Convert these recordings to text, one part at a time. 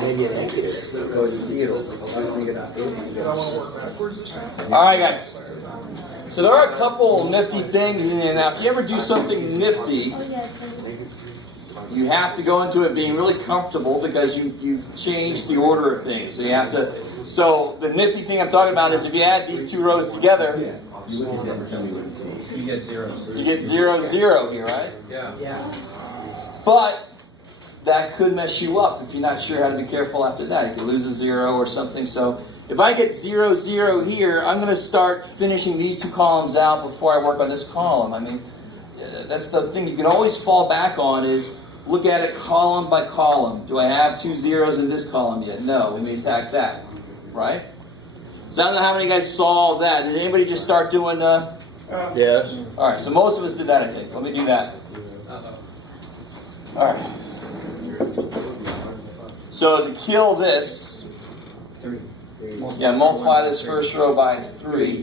maybe a negative. Or 0. Alright guys. So there are a couple nifty things in there. Now if you ever do something nifty, you have to go into it being really comfortable because you've changed the order of things. So you have to. So the nifty thing I'm talking about is if you add these two rows together, You get 0. you get 0, 0 here, right? Yeah. But that could mess you up if you're not sure how to be careful after that. You could lose a 0 or something. So if I get 0, 0 here, I'm going to start finishing these two columns out before I work on this column. I mean, that's the thing you can always fall back on is look at it column by column. Do I have 2 zeros in this column yet? No, we may attack that, right? So I don't know how many of you guys saw that. Did anybody just start doing Yes. All right, so most of us did that, I think. Let me do that. All right. So to kill this, 3. multiply this first row by 3,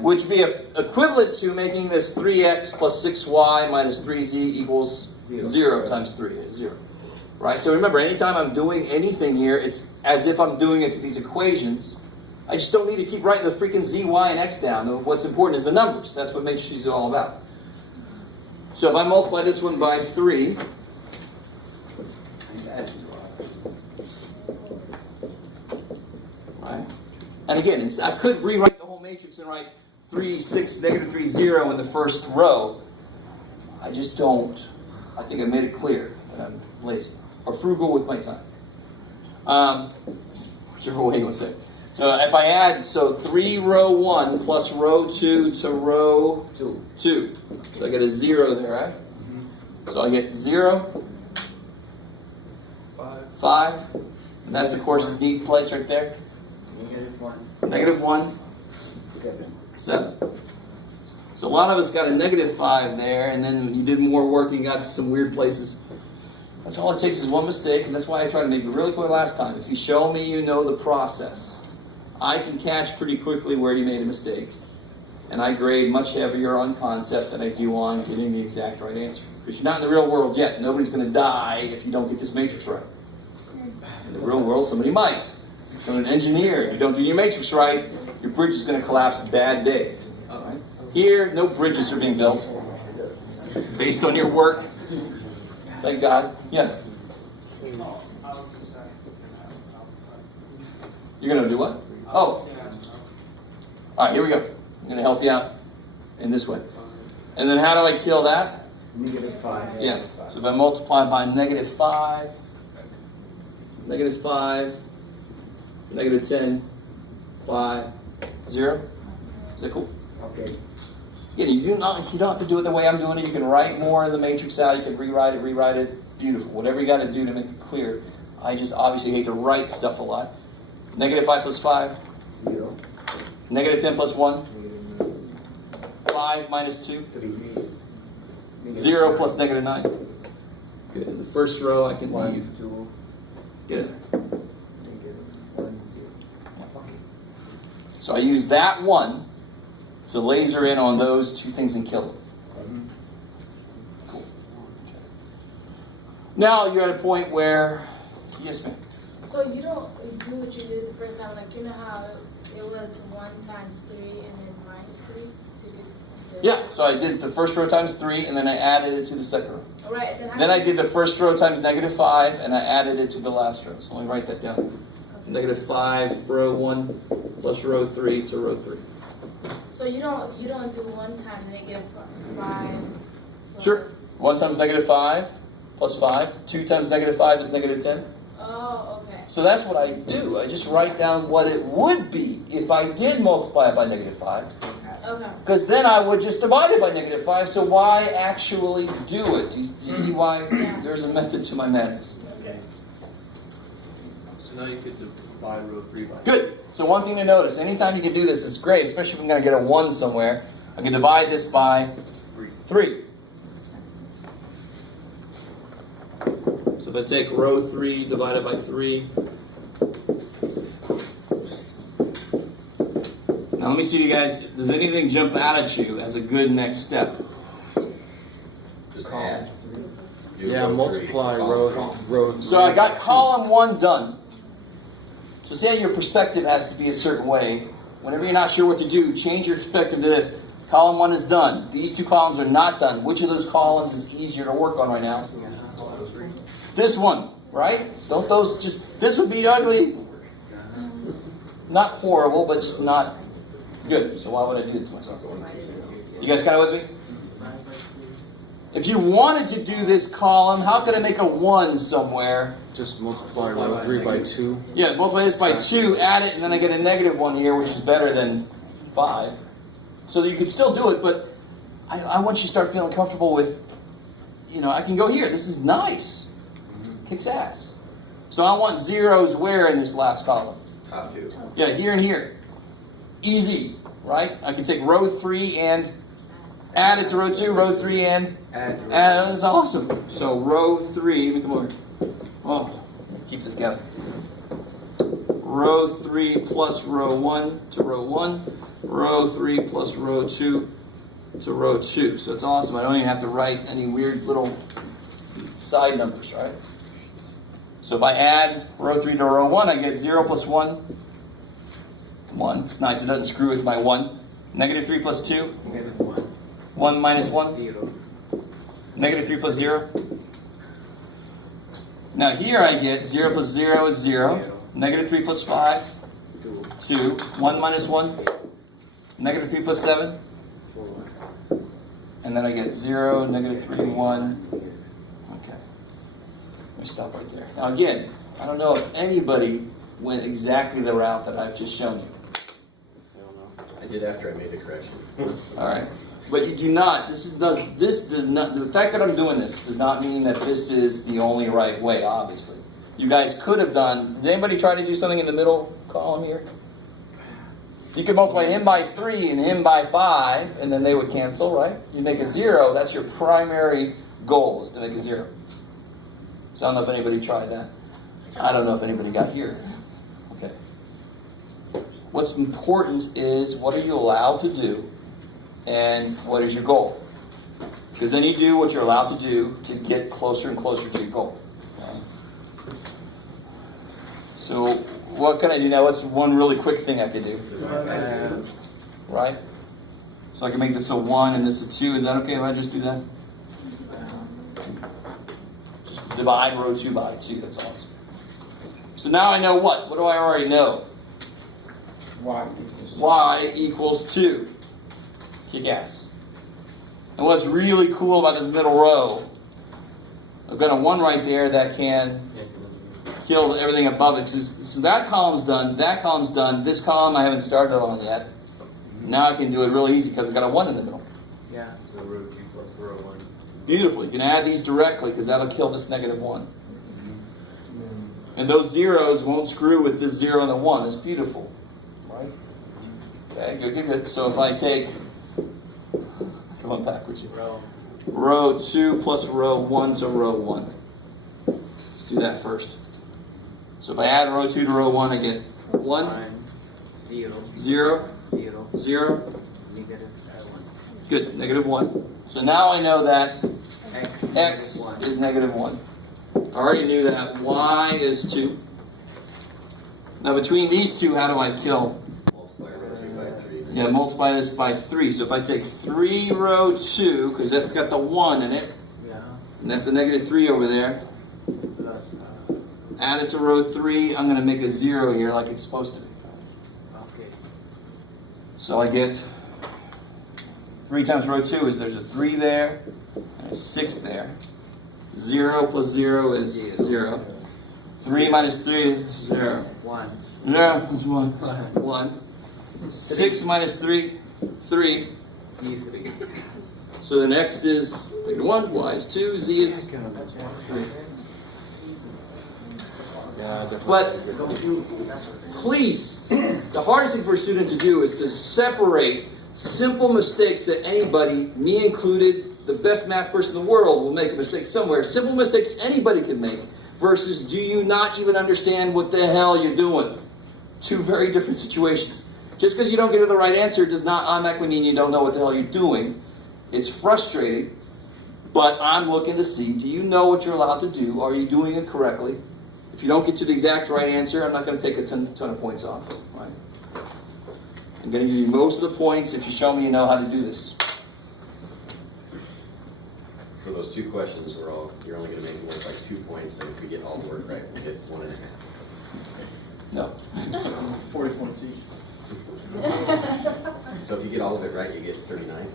which would be equivalent to making this 3x plus 6y minus 3z equals 0 times 3 is 0. Right? So remember, anytime I'm doing anything here, it's as if I'm doing it to these equations. I just don't need to keep writing the freaking z, y, and x down. What's important is the numbers. That's what matrices are all about. So if I multiply this one by 3, right? And again, I could rewrite the whole matrix and write 3, 6, negative 3, 0 in the first row. I just don't. I think I made it clear that I'm lazy or frugal with my time. Whichever way you want to say it. So if I add, 3 row 1 plus row 2 to row 2. So I get a 0 there, right? So I get 0, 5, and that's of course the neat place right there. Negative 1. 7. So a lot of us got a negative 5 there, and then when you did more work, you got to some weird places. That's all it takes is one mistake, and that's why I tried to make it really clear last time. If you show me you know the process, I can catch pretty quickly where you made a mistake. And I grade much heavier on concept than I do on getting the exact right answer. Because you're not in the real world yet. Nobody's going to die if you don't get this matrix right. In the real world, somebody might. If you're an engineer, if you don't do your matrix right, your bridge is going to collapse a bad day. Right? Here, no bridges are being built. Based on your work. Thank God. Yeah. You're going to do what? Oh. All right, here we go. I'm going to help you out in this way. And then how do I kill that? Negative 5. Yeah. So if I multiply by negative 5, negative 5, negative 10, 5, 0. Is that cool? Okay. Yeah, you don't have to do it the way I'm doing it. You can write more of the matrix out. You can rewrite it. Beautiful. Whatever you got to do to make it clear. I just obviously hate to write stuff a lot. Negative 5 plus 5. 0. Negative 10 plus 1. 5 minus 2. 3. 0 plus negative 9. Good. In the first row, I can 1, leave. 2. Get it. Negative 1, 0. So I use that 1 to laser in on those two things and kill them. Cool. Okay. Now you're at a point where, yes, ma'am. So you don't do what you did the first time, like you know how it was 1 times 3 and then minus 3 to get the... Yeah, so I did the first row times 3 and then I added it to the second row. All right, Then I did the first row times negative 5 and I added it to the last row. So let me write that down. Okay. Negative 5, row 1 plus row 3 to row 3. So you don't do 1 times and then get 5. Sure. 1 times negative 5 plus 5. 2 times negative 5 is negative 10. Oh, okay. So that's what I do. I just write down what it would be if I did multiply it by negative 5. Okay. Because then I would just divide it by negative 5. So why actually do it? You see why there's a method to my madness. Okay. So now you could divide row 3 by Good. So one thing to notice, anytime you can do this, it's great, especially if I'm going to get a 1 somewhere. I can divide this by 3. So if I take row 3 divided by 3. Now let me see you guys, does anything jump out at you as a good next step? Just add. Yeah, Yeah, multiply row 3. So I got column 1 done. So say your perspective has to be a certain way. Whenever you're not sure what to do, change your perspective to this. Column 1 is done. These 2 columns are not done. Which of those columns is easier to work on right now? This one, right? Don't those just... This would be ugly. Not horrible, but just not good. So why would I do it to myself? You guys kind of with me? If you wanted to do this column, how could I make a 1 somewhere? Just multiply row 3 by 2. Yeah, multiply this by 2, add it, and then I get a negative 1 here, which is better than 5. So you could still do it, but I want you to start feeling comfortable with, I can go here. This is nice. Kicks ass. So I want zeros where in this last column? Top 2. Yeah, here and here. Easy, right? I can take row 3 and add it to row 2, row 3 and add. That's awesome. So row 3, let me come over. Oh, keep this together. Row 3 plus row 1 to row 1. Row 3 plus row 2 to row 2. So it's awesome. I don't even have to write any weird little side numbers, right? So if I add row 3 to row 1, I get 0 plus 1. 1. It's nice. It doesn't screw with my 1. Negative 3 plus 2. Negative 1. 1 minus 1. 0. Negative 3 plus 0. Now here I get 0 plus 0 is 0. Negative 3 plus 5. 2. 1 minus 1. Negative 3 plus 7. 4. And then I get 0, negative 3, 1. Okay. Let me stop right there. Now again, I don't know if anybody went exactly the route that I've just shown you. I don't know. I did after I made the correction. All right. But you do not, this does not, the fact that I'm doing this does not mean that this is the only right way, obviously. You guys could have done, did anybody try to do something in the middle column here? You could multiply him by 3 and him by 5, and then they would cancel, right? You make a 0, that's your primary goal, is to make a 0. So I don't know if anybody tried that. I don't know if anybody got here. Okay. What's important is, what are you allowed to do? And what is your goal? Because then you do what you're allowed to do to get closer and closer to your goal. Okay? So what can I do now? What's one really quick thing I could do? Right? So I can make this a 1 and this a 2. Is that okay if I just do that? Just divide row 2 by 2. That's awesome. So now I know what? What do I already know? Y equals 2. Kick ass. And what's really cool about this middle row, I've got a 1 right there that can kill everything above it. So that column's done, that column's done, this column I haven't started on yet. Now I can do it really easy because I've got a 1 in the middle. Yeah, so row 2 plus row 1. Beautiful. You can add these directly because that'll kill this negative 1. And those zeros won't screw with this 0 and the 1. It's beautiful. Right? Okay, good. So if I take... Come on backwards here. Row 2 plus row 1 to row 1. Let's do that first. So if I add row 2 to row 1, I get 1, 0. 0, 0. 0. Negative 1. Good, negative 1. So now I know that X is negative 1. I already knew that. Y is 2. Now between these two, how do I kill? Multiply row 3 by 3. Yeah, multiply this by 3. So if I take 3 row 2, because that's got the 1 in it, and that's a negative 3 over there, Plus. add it to row 3, I'm going to make a 0 here like it's supposed to be. Okay. So I get 3 times row 2 is there's a 3 there, and a 6 there. 0 plus 0 is 0. 3 minus 3 is 0. 1. 0 is 1. 1. 6 minus 3, 3. C3. So then X is negative 1, Y is 2, Z is... But please, the hardest thing for a student to do is to separate simple mistakes that anybody, me included, the best math person in the world will make a mistake somewhere. Simple mistakes anybody can make versus do you not even understand what the hell you're doing? Two very different situations. Just because you don't get to the right answer does not automatically mean you don't know what the hell you're doing. It's frustrating. But I'm looking to see, do you know what you're allowed to do? Are you doing it correctly? If you don't get to the exact right answer, I'm not going to take a ton of points off. Right? I'm going to give you most of the points if you show me you know how to do this. So those two questions you're only going to make it worth like 2 points, and if we get all the work right, we get 1.5. No. 40 points each. So if you get all of it right, you get 39.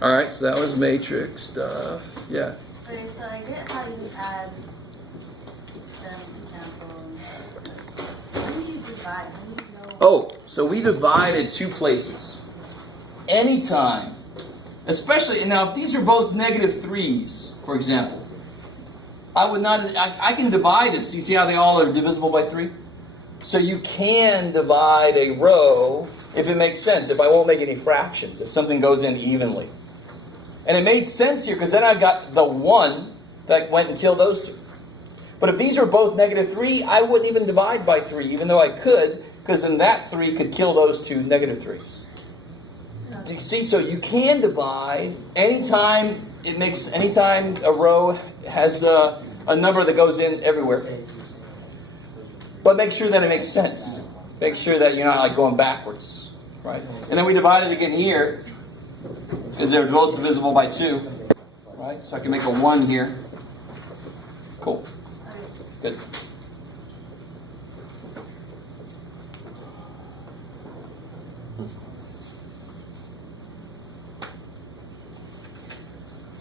All right, so that was matrix stuff. Yeah. Okay, so I get how you add them to cancel. How did you divide? How do you know? Oh, so we divided 2 places. Anytime, especially, now if these are both -3s, for example, I can divide this. You see how they all are divisible by 3? So you can divide a row if it makes sense, if I won't make any fractions, if something goes in evenly. And it made sense here because then I got the 1 that went and killed those 2. But if these are both -3, I wouldn't even divide by 3, even though I could, because then that 3 could kill those 2 -3s. Do you see? So you can divide anytime a row has a number that goes in everywhere. But make sure that it makes sense. Make sure that you're not like going backwards, right? And then we divide it again here because they're both divisible by 2, right? So I can make a 1 here. Cool. Good.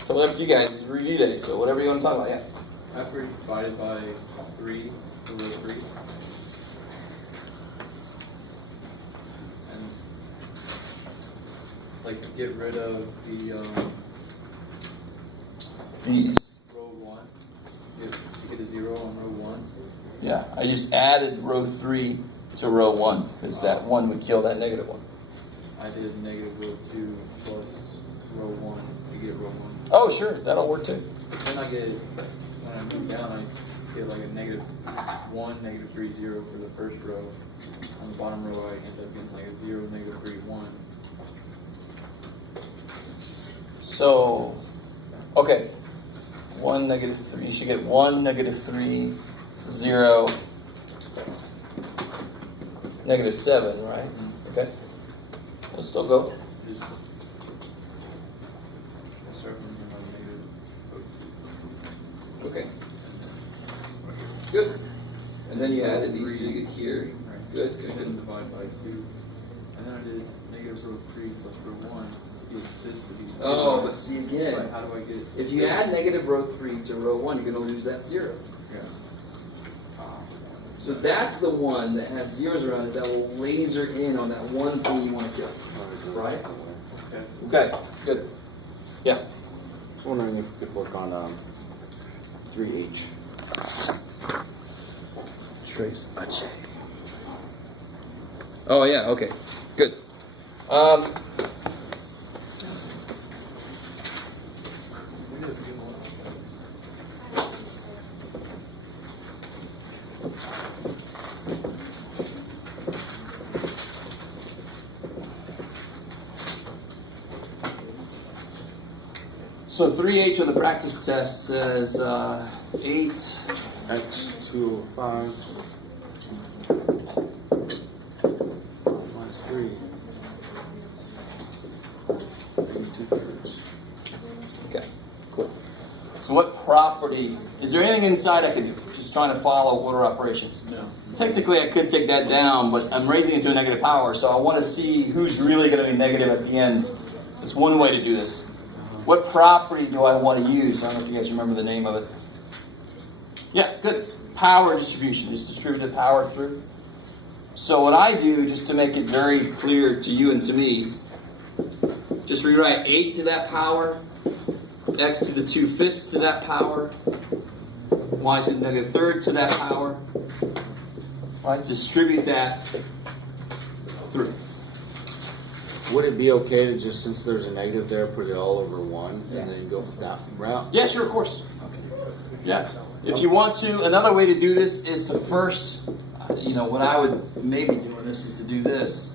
So whatever you guys, it's review day, so whatever you want to talk about, yeah. After you divided by 3, the row 3. And like get rid of the These. row 1. You get a 0 on row 1. Yeah, I just added row 3 to row 1, because that 1 would kill that -1. I did negative row 2 plus row 1. You get row 1. Oh, sure, that'll work too. Then I get, when I move down, I get like a -1, -3, 0 for the first row. On the bottom row, I end up getting like a 0, -3, 1. So, okay, 1, -3, you should get 1, -3, 0, -7, right? Okay, let's still go. Just start from negative row 2. Okay, good. And then you added these 2 to get here. Right. Good, And good, then good. divide by 2. And then I did negative row 3 plus row 1. Get this to be 0. Oh, but see again, But how do I get it? if you add negative row 3 to row 1, you're going to lose that 0. Yeah. So that's the one that has zeros around it that will laser in on that one thing you want to kill. Right? Okay. Okay, good. Yeah. Just wondering if you could work on 3H. Trace Ache. Oh, yeah, okay. Good. We did a few more. So 3H of the practice test says 8. X205 minus 3. 2/3. Okay, cool. So what property, is there anything inside I could do? Just trying to follow order operations. No. Technically I could take that down, but I'm raising it to a negative power, so I want to see who's really going to be negative at the end. That's one way to do this. What property do I want to use? I don't know if you guys remember the name of it. Yeah, good. Power distribution. Just distribute the power through. So what I do, just to make it very clear to you and to me, just rewrite 8 to that power, x to the 2/5 to that power, y to the -3rd to that power. Right? Distribute that through. Would it be okay to just, since there's a negative there, put it all over 1 Yeah. and then go for that route? Yeah, sure, of course. Yeah. If you want to, another way to do this is to first, what I would maybe do in this is to do this.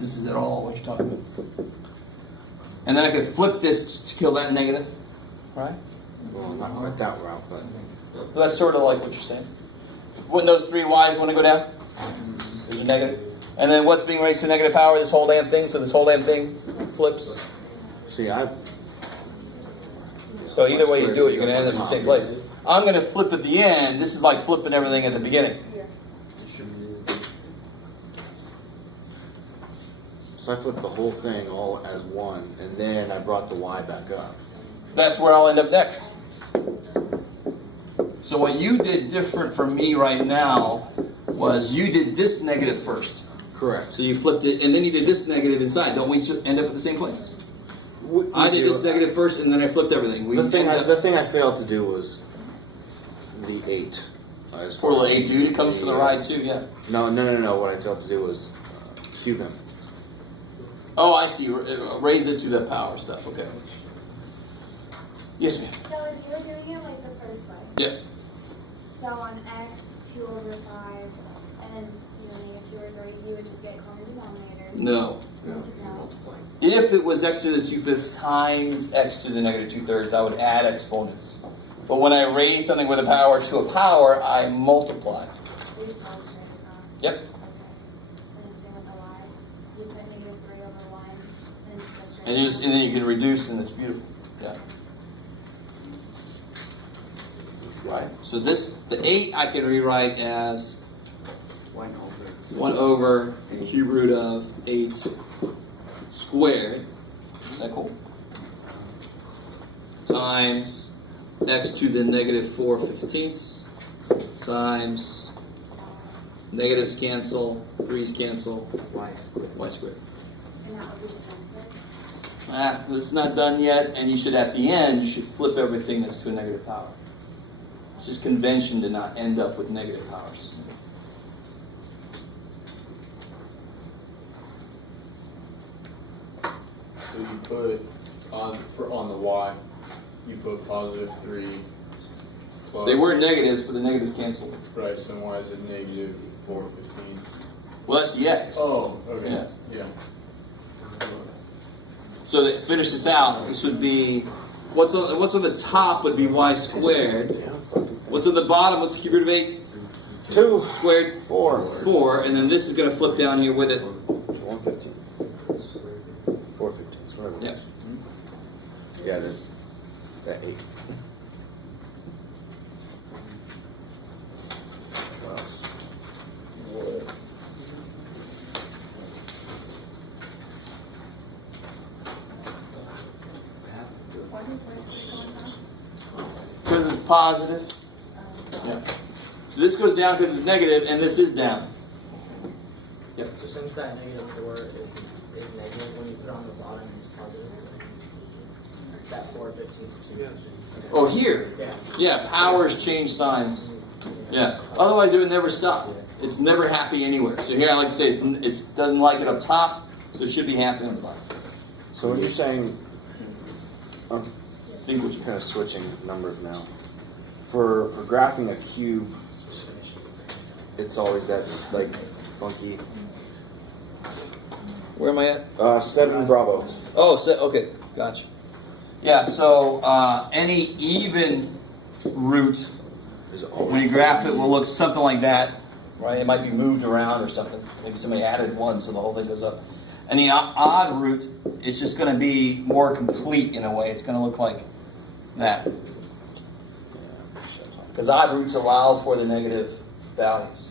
this is at all what you're talking about. And then I could flip this to kill that negative, right? Well, not quite that route, but So that's sort of like what you're saying. Wouldn't those three Y's want to go down? There's a negative. And then what's being raised to negative power? This whole damn thing. So this whole damn thing flips. see, I've So either way you do it, you're going to end up in the same place. I'm going to flip at the end. This is like flipping everything at the beginning. so I flipped the whole thing all as one, and then I brought the Y back up. That's where I'll end up next. So what you did different from me right now was you did this negative first. Correct. So you flipped it, and then you did this negative inside. Don't we end up at the same place? I did this negative first, and then I flipped everything. The thing I failed to do was the 8. As far Or the as 8 dude, it comes for the ride too, yeah. No. What I failed to do was cube him. Oh, I see. Raise it to the power stuff. Okay. Yes, ma'am. So if you were doing it like the first way, Yes. so on x, 2 over 5, and then negative 2 or 3, you would just get common denominators. No. No. If it was x to the 2/5 times x to the negative 2/3, I would add exponents. But when I raise something with a power to a power, I multiply. You just go straight across. Yep. Okay. And then same with the y. You put negative 3 over 1, and just go straight And, and then you can reduce, and it's beautiful. Yeah. Right. So the 8 I can rewrite as 1 over the cube root of 8 squared. Is that cool? Times x to the negative 4/15 times negatives cancel, 3's cancel, y squared. And that would be the answer. It's not done yet, and you should, at the end, you should flip everything that's to a negative power. It's just convention to not end up with negative powers. So you put on the y, you put positive 3 plus. They were negatives, but the negatives canceled. Right, so y is a negative 4/15. Well, that's the x. Oh, okay. Yeah. Yeah. So to finish this out, this would be, what's on the top would be y squared. What's on the bottom? What's the cube root of 8? 2, Squared 4, 4, and then this is going to flip down here with it. 115, 415, whatever. it Yep. is. Yeah, that 8. What else? What is y squared going on? Because it's positive. Yeah. So this goes down because it's negative, and this is down. Yep. So since that negative 4 is negative, when you put it on the bottom, it's positive. That 4/15 is okay. Oh, here. Yeah. Yeah, powers change signs. Yeah. Otherwise, it would never stop. It's never happy anywhere. So here, I like to say, it doesn't like it up top, so it should be happy on the bottom. So when you're saying, I'm Think what you kind of switching numbers now. For graphing a cube, it's always that like funky. Where am I at? 7 Bravo. Oh, okay, gotcha. Yeah, so any even root, Is when you graph it, will look something like that, right? It might be moved around or something. Maybe somebody added 1, so the whole thing goes up. And the odd root is just going to be more complete in a way. It's going to look like that. Because odd roots allow for the negative values.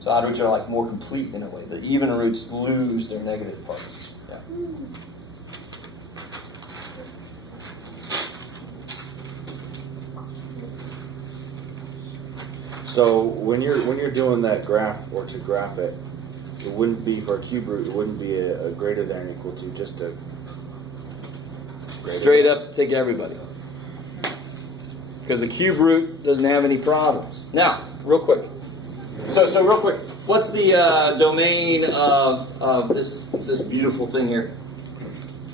So odd roots are like more complete in a way. The even roots lose their negative parts. Yeah. So when you're doing that graph, or to graph it, it wouldn't be for a cube root. It wouldn't be a greater than or equal to, just a Straight up, take everybody. Because the cube root doesn't have any problems. Now, real quick. So real quick, what's the domain of this beautiful thing here?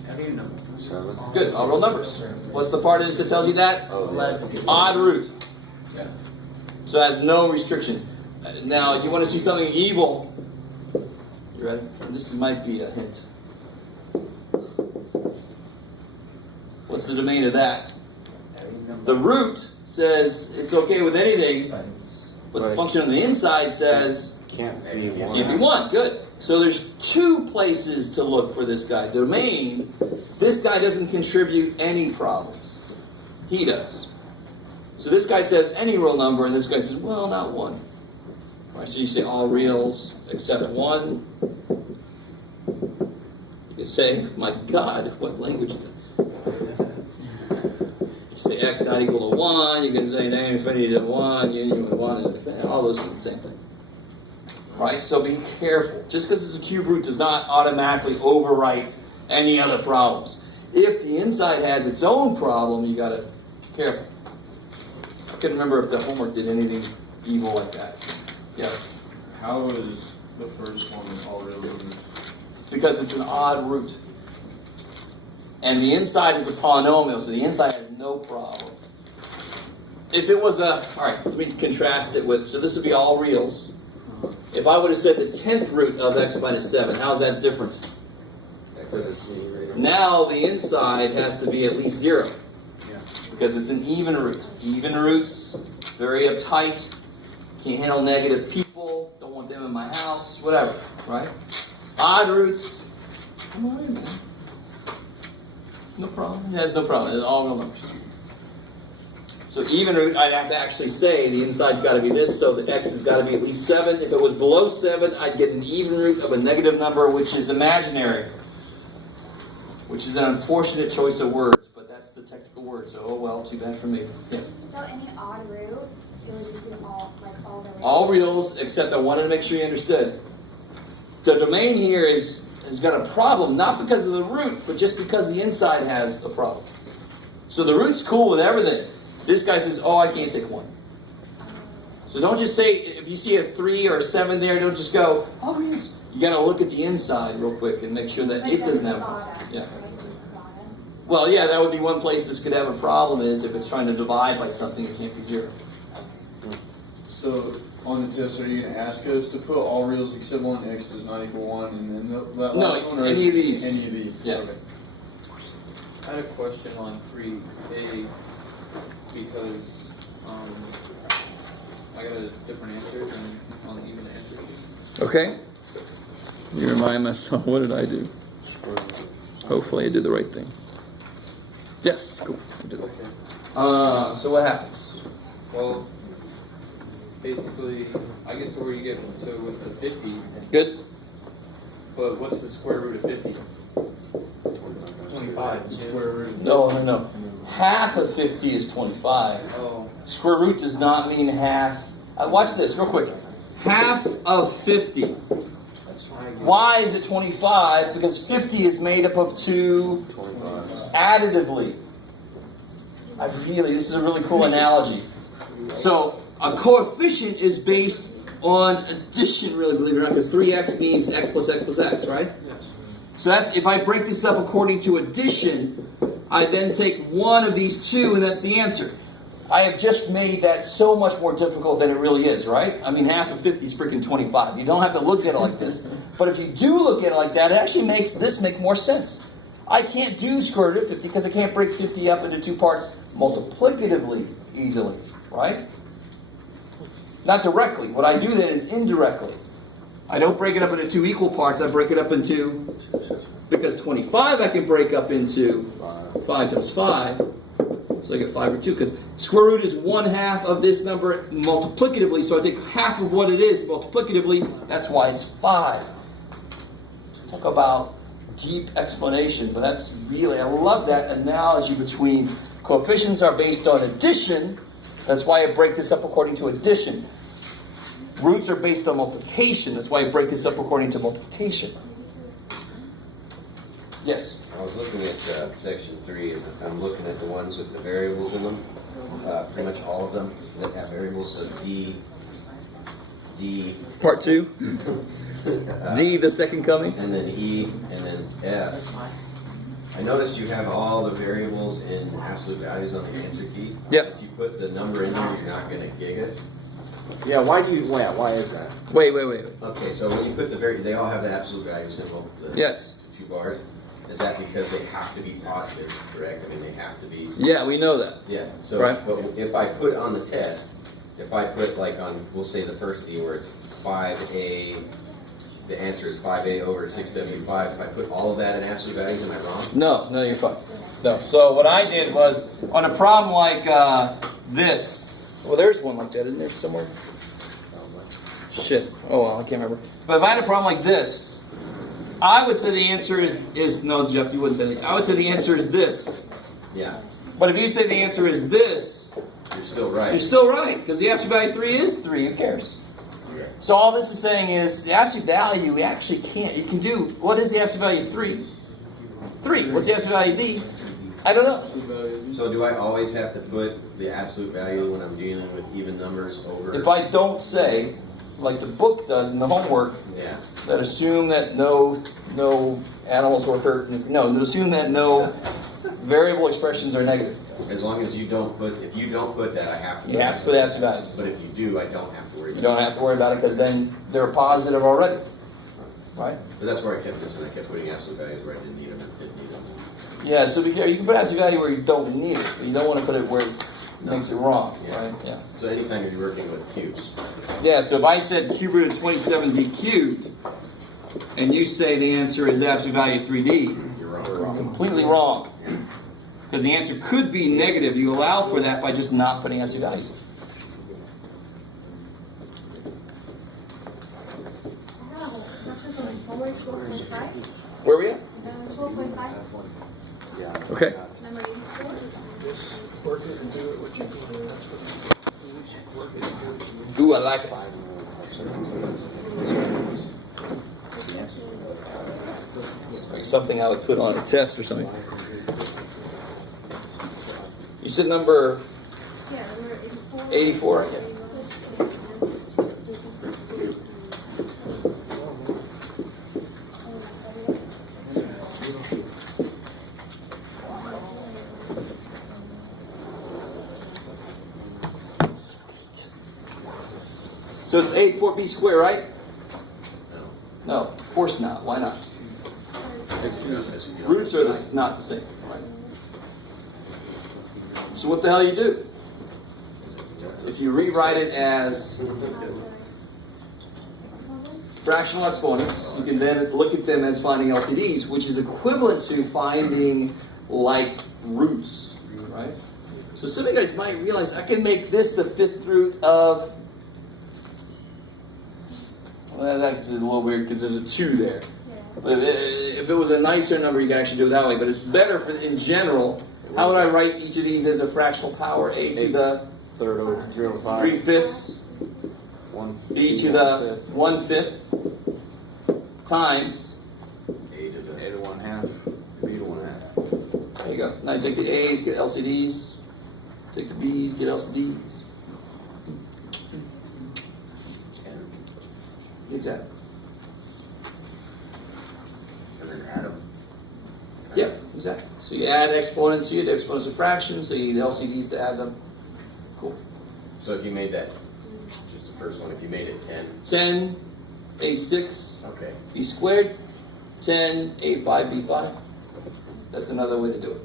Have you know? 7. Good, all real numbers. What's the part of this that tells you that? Odd root. Yeah. So it has no restrictions. Now, you want to see something evil, You ready? This might be a hint. What's the domain of that? The root says it's okay with anything, but the function on the inside says Can't see one. can't be one. Good. So there's two places to look for this guy. Domain, this guy doesn't contribute any problems. He does. So this guy says any real number, and this guy says, well, not one. Right, so you say all reals except one. You can say, my God, what language is that? You say x not equal to 1, you can say negative infinity to 1, union with 1, and all those are the same thing. Right? So be careful. Just because it's a cube root does not automatically overwrite any other problems. If the inside has its own problem, you got to be careful. I couldn't remember if the homework did anything evil like that. Yeah. How is the first one all real numbers? Because it's an odd root. And the inside is a polynomial, so the inside has no problem. If it was a, alright, let me contrast it with, so this would be all reals. If I would have said the 10th root of x minus 7, how is that different? Because it's Now the inside has to be at least 0. Because it's an even root. Even roots, very uptight, can't handle negative people, don't want them in my house, whatever, right? Odd roots, come on in, man. No problem. It has no problem. It's all real numbers. So even root, I'd have to actually say the inside's got to be this, so the x has got to be at least 7. If it was below 7, I'd get an even root of a negative number, which is imaginary. Which is an unfortunate choice of words, but that's the technical word, so oh well, too bad for me. Yeah. So any odd root, it would just be all the reals. All reals, except I wanted to make sure you understood. The domain here has got a problem, not because of the root, but just because the inside has a problem. So the root's cool with everything. This guy says, oh, I can't take 1. So don't just say, if you see a 3 or a 7 there, don't just go, oh, reals. You got to look at the inside real quick and make sure that it doesn't have a problem. Yeah. Well, yeah, that would be one place this could have a problem is if it's trying to divide by something, it can't be 0. So on the test, are you going to ask us to put all reals except 1, x does not equal 1, and then that No, last one? Or any of these. Any of these. Yeah. Okay. I had a question on 3A because I got a different answer than on even the answer. Okay. You remind myself, what did I do? Hopefully I did the right thing. Yes, cool. I did it. So what happens? Well, basically, I get to where you get to with the 50, Good. but what's the square root of 50? 25. The square root of 50. No. Half of 50 is 25. Oh, Square root does not mean half. Watch this real quick. Half of 50. Why is it 25? Because 50 is made up of 2 additively. This is a really cool analogy. So a coefficient is based on addition, really, believe it or not, because 3x means x plus x plus x, right? yes. So that's, if I break this up according to addition, I then take one of these 2, and that's the answer. I have just made that so much more difficult than it really is, right? I mean, half of 50 is freaking 25. You don't have to look at it like this. But if you do look at it like that, it actually makes this make more sense. I can't do square root of 50 because I can't break 50 up into 2 parts multiplicatively easily, right? Not directly. What I do then is indirectly. I don't break it up into 2 equal parts. I break it up into, because 25 I can break up into 5 times 5. So I get 5 or 2, because square root is 1/2 of this number multiplicatively, so I take half of what it is multiplicatively, that's why it's 5. Talk about deep explanation, but that's really, I love that analogy between coefficients are based on addition, that's why I break this up according to addition. Roots are based on multiplication, that's why I break this up according to multiplication. Yes? I was looking at section 3, and I'm looking at the ones with the variables in them. Pretty much all of them that have variables. So D. Part 2? D, the second coming? And then E, and then F. I noticed you have all the variables in absolute values on the answer key. Yep. If you put the number in there, you're not going to gig it. Yeah, why is that? Wait. Okay, so when you put they all have the absolute value symbol. The Yes. 2 bars. Is that because they have to be positive, correct? I mean, they have to be. Yeah, we know that. Yes. So, Right. but if I put on the test, if I put like on, we'll say the first D where it's 5A, the answer is 5A over 6W5. If I put all of that in absolute values, am I wrong? No, you're fine. No. So what I did was on a problem like this. Well, there's one like that, isn't there somewhere? Shit. Oh well, I can't remember. But if I had a problem like this, I would say the answer is no, Jeff. You wouldn't say that. I would say the answer is this. Yeah. But if you say the answer is this, You're still right. you're still right because the absolute value 3 is 3. Who cares? So all this is saying is the absolute value we actually can't. You can do what is the absolute value of 3? 3. What's the absolute value of D? I don't know. So do I always have to put the absolute value when I'm dealing with even numbers over? If I don't say, like the book does in the homework, Yeah. that assume that no animals were hurt. No, assume that no variable expressions are negative. As long as you don't put, if you don't put that, I have to. You have to put absolute values. But if you do, I don't have to worry. You don't have to worry about it because then they're positive already, right? But that's where I kept missing. I kept putting absolute values where I didn't need them and didn't need them. Yeah. So be careful. You can put absolute value where you don't need it, but you don't want to put it where it makes it wrong, Yeah. right? Yeah. So anytime you're working with cubes, Yeah. So if I said cube root of 27D cubed, and you say the answer is absolute value 3D, you're wrong. completely wrong. Because the answer could be negative. You allow for that by just not putting absolute values. Where are we at? 12.5. Okay. Number 84. Work it and do it what you can. That's what. Ooh, I like it. Like something I would put on a test or something. You said number Yeah, number 84? 84. Yeah. So it's A 4B squared, right? No, of course not. Why not? Roots are not the same, right? So what the hell you do? If you rewrite it as fractional exponents, you can then look at them as finding LCDs, which is equivalent to finding like roots, right? So some of you guys might realize I can make this the 5th root of. Well, that's a little weird because there's a 2 there. But if it was a nicer number, you can actually do it that way. But it's better for, in general. How would I write each of these as a fractional power? A to the 3rd over 0 to 5. 3/5, B to the 1/5 times. A to the A to 1/2. B to 1/2. There you go. Now you take the A's, get LCDs. Take the B's, get LCDs. Exactly. And then add them. Yeah, exactly. So you add exponents, you get exponents of fractions, so you need LCDs to add them. Cool. So if you made that, just the first one, if you made it 10, 10, A6, okay. B squared, 10, A5, B5. That's another way to do it.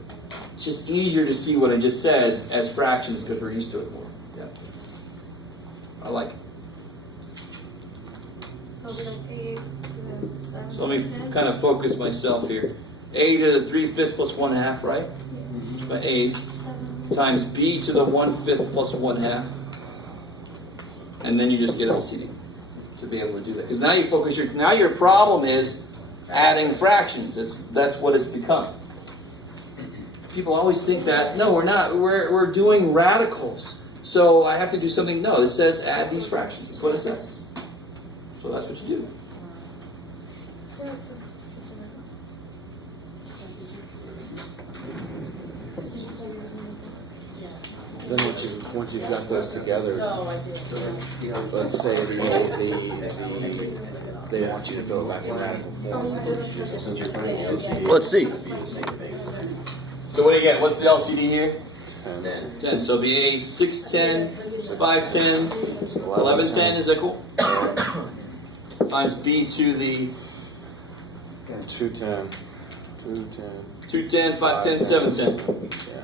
It's just easier to see what I just said as fractions because we're used to it more. Yeah. I like it. So we're like A to the 7. So let me kind of focus myself here. A to the 3/5 plus 1/2, right? My A's. 7. Times B to the 1/5 plus 1/2. And then you just get LCD to be able to do that. Because now you focus now your problem is adding fractions. That's what it's become. People always think that, no, we're not. We're doing radicals. So I have to do something. No, it says add these fractions. That's what it says. So that's what you do. Then once you've got those together, let's say they want you to fill it back in radical form. Since you're finding LCD, Let's see. it'd be the same thing. So what do you get? What's the LCD here? 10. 10. So it'll be A 610, 510, 1110. Is that cool? Times B to the 210. 210, 510, 710. Yeah.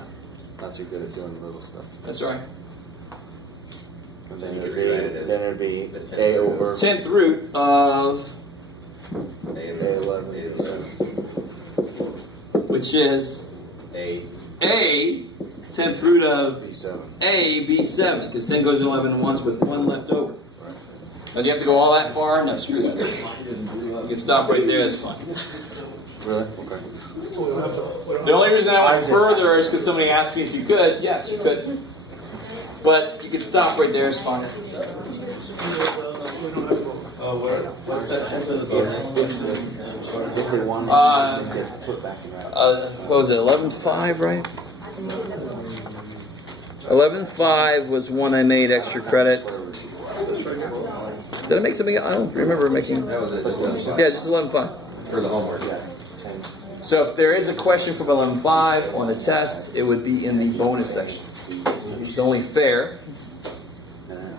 Not too good at doing the little stuff. That's all right. And So then you it'd could rewrite it as be the 10th A over 10th root of, A11. which is A. A 10th root of B7. A, B7, because 10 goes in 11 once with 1 left over. Now, do you have to go all that far? No, screw that. You can stop right there, that's fine. Really? Okay. The only reason I went further is because somebody asked me if you could. Yes, you could. But you can stop right there, it's fine. What was it, 11.5, right? 11.5 was one I made extra credit. Did I make something? I don't remember making. That was it. Just 11.5. Yeah, just 11.5. For the homework. So if there is a question from 11.5 on a test, it would be in the bonus section. It's only fair.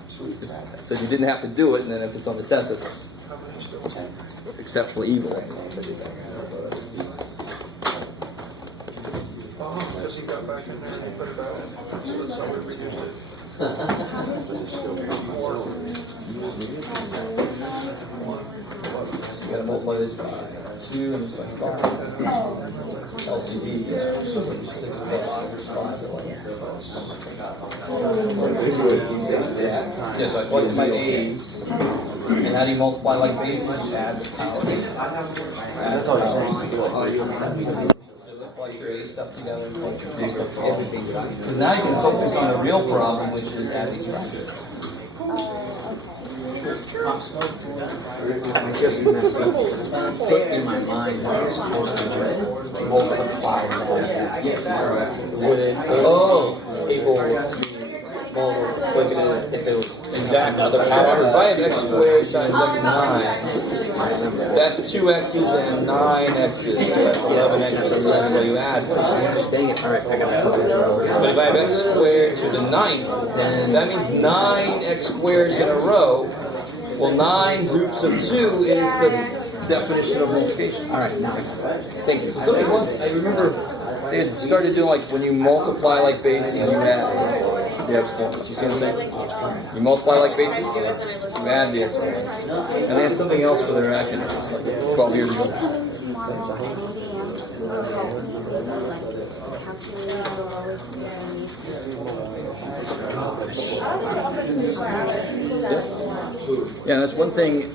So you didn't have to do it, and then if it's on the test, it's exceptionally evil. You gotta multiply this by 2 and this by 5. LCD, 6 plus 5. Yes, I plug in my A's. And how do you multiply like bases? You add the power. That's all you're supposed to do. Plug your A stuff together, plug your B stuff together, everything. Because now you can focus on a real problem, which is add these fractions. I just messed up. Put in my mind that it's supposed to just multiply that. Oh! People clicking it if it was Exactly. another If power. I have x squared times x9, that's 2x's and 9x's. 11x's, so that's why you add. Dang it. All right, I gotta put this row. But if I have x squared to the 9th, then that means 9 x squares in a row. Well, 9 groups of 2 is the definition of multiplication. All right, now. Thank you. So somebody once, I remember they had started doing like when you multiply like bases, you add the exponents. You see what I'm saying? You multiply like bases, you add the exponents. And they had something else for their action. It was like 12 years ago. Yeah, that's one thing.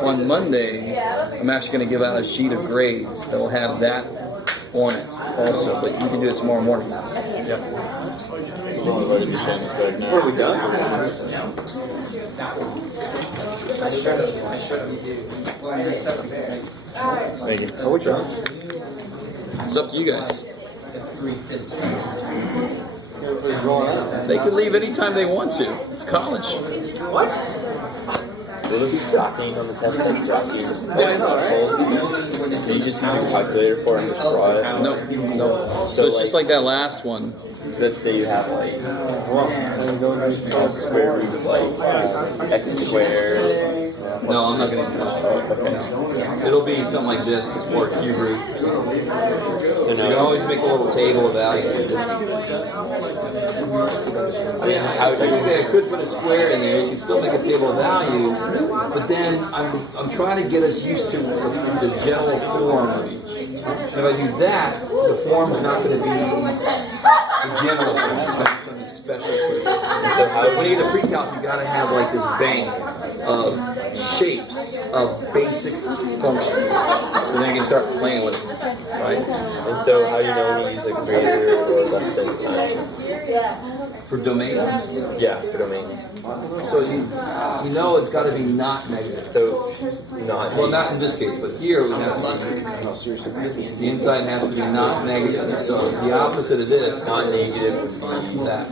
On Monday, I'm actually going to give out a sheet of grades that will have that on it also, but you can do it tomorrow morning. Yep. Where are we done? I should have. Well, I messed up there. Thank you. Are we done? It's up to you guys. 3 kids. They can leave anytime they want to. It's college. What? Will it be docking on the test? Yeah, I know, right? So you just use your calculator for it and just draw it? No. So it's just like that last one. Let's say you have like square root of like x squared. No, I'm not going to do that. No. It'll be something like this, or a cube root. So you can always make a little table of values. I mean, technically I could put a square in there. You can still make a table of values, but then I'm trying to get us used to the general form of each. And if I do that, the form's not going to be the general form. It's going to be something special. And so when you get to pre-calc, you got to have like this bank of shapes of basic functions. So then you can start playing with it, right? And so how do you know when you use a greater or less than sign? For domains. Yeah, for domains. So you know it's got to be not negative. So not. Well, not in this case, but here we have the inside has to be not negative. So the opposite of this, Not negative. that.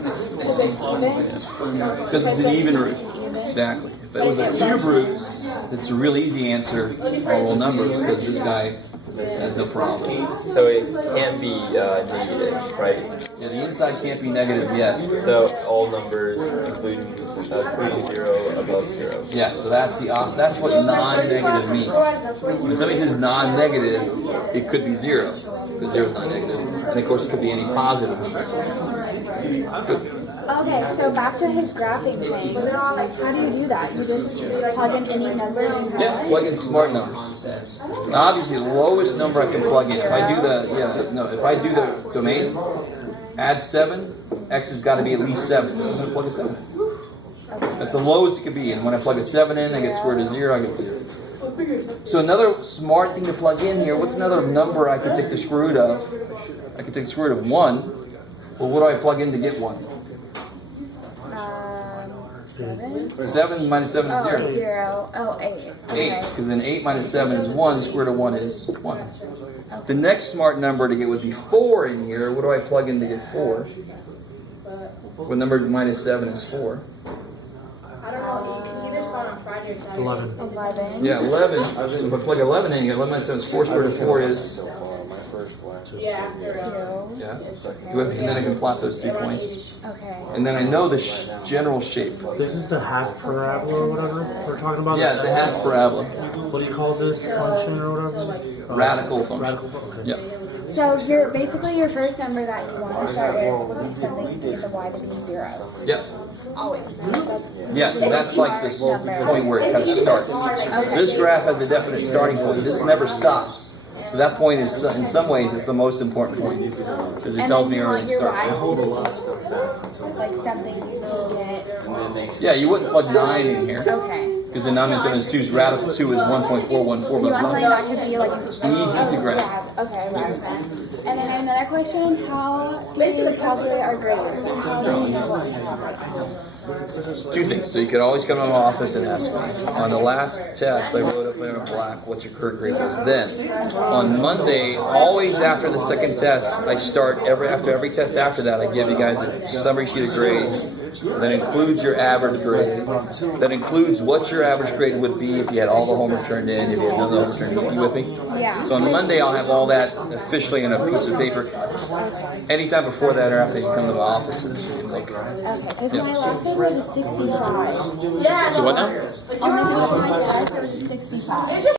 Because it's an even root. Exactly. If it was a cube root, it's a real easy answer, all real numbers, because this guy That's no problem. So it can't be negative, right? Yeah, the inside can't be negative yet. So all numbers, including 0 above 0. Yeah, so that's what non-negative means. When somebody says non-negative, it could be 0, because 0 is non-negative. And of course, it could be any positive number. Good. Okay, so back to his graphing thing. How do you do that? You just plug in any number and Yeah, plug in smart numbers. Now, obviously, the lowest number I can plug in, if I do the domain, add 7, x has got to be at least 7. So I'm going to plug a 7 in. That's the lowest it could be. And when I plug a 7 in, I get square root of 0, I get 0. So another smart thing to plug in here, what's another number I could take the square root of? I could take the square root of 1. Well, what do I plug in to get 1? 7? 7 minus 7 is 0. 0. Oh, 8. 8, because then 8 minus 7 is 1, square root of 1 is 1. The next smart number to get would be 4 in here. What do I plug in to get 4? What number minus 7 is 4? I don't know, you can either start on Friday or Saturday. 11. Yeah, 11. So if I plug 11 in, you get 11 minus 7 is 4, square root of 4 is... Yeah, after 2. Yeah. And then I can plot those 2 points. Okay. And then I know the general shape. This is the half parabola or whatever we're talking about? Yeah, it's a half parabola. What do you call this function or whatever? Radical function. Radical function. Yeah. So your first number that you want to start with would be something to get the y to be 0. Yep. Always. Yeah, so that's like this point where it kind of starts. This graph has a definite starting point. This never stops. So that point is, in some ways, it's the most important point because it tells me everything starts. Like something you can get. Yeah, you wouldn't plug 9 in here Okay. because the 9 minus 7 is 2. So radical 2 is 1.414. You want something that could be like Easy to graph. Okay, right. And then another question: how do we calculate our grades? How do we know what we have? 2 things. So you could always come to my office and ask me. On the last test, I wrote up in black what your current grade was then. On Monday, always after the second test, I start after every test after that, I give you guys a summary sheet of grades that includes your average grade. That includes what your average grade would be if you had all the homework turned in, if you had none of the homework turned in. You with me? Yeah. So on Monday, I'll have all that officially in a piece of paper. Anytime before that or after you come to my office, you can look. Okay, because my last one was a 65. So what now? On the top of my test, it was a 65.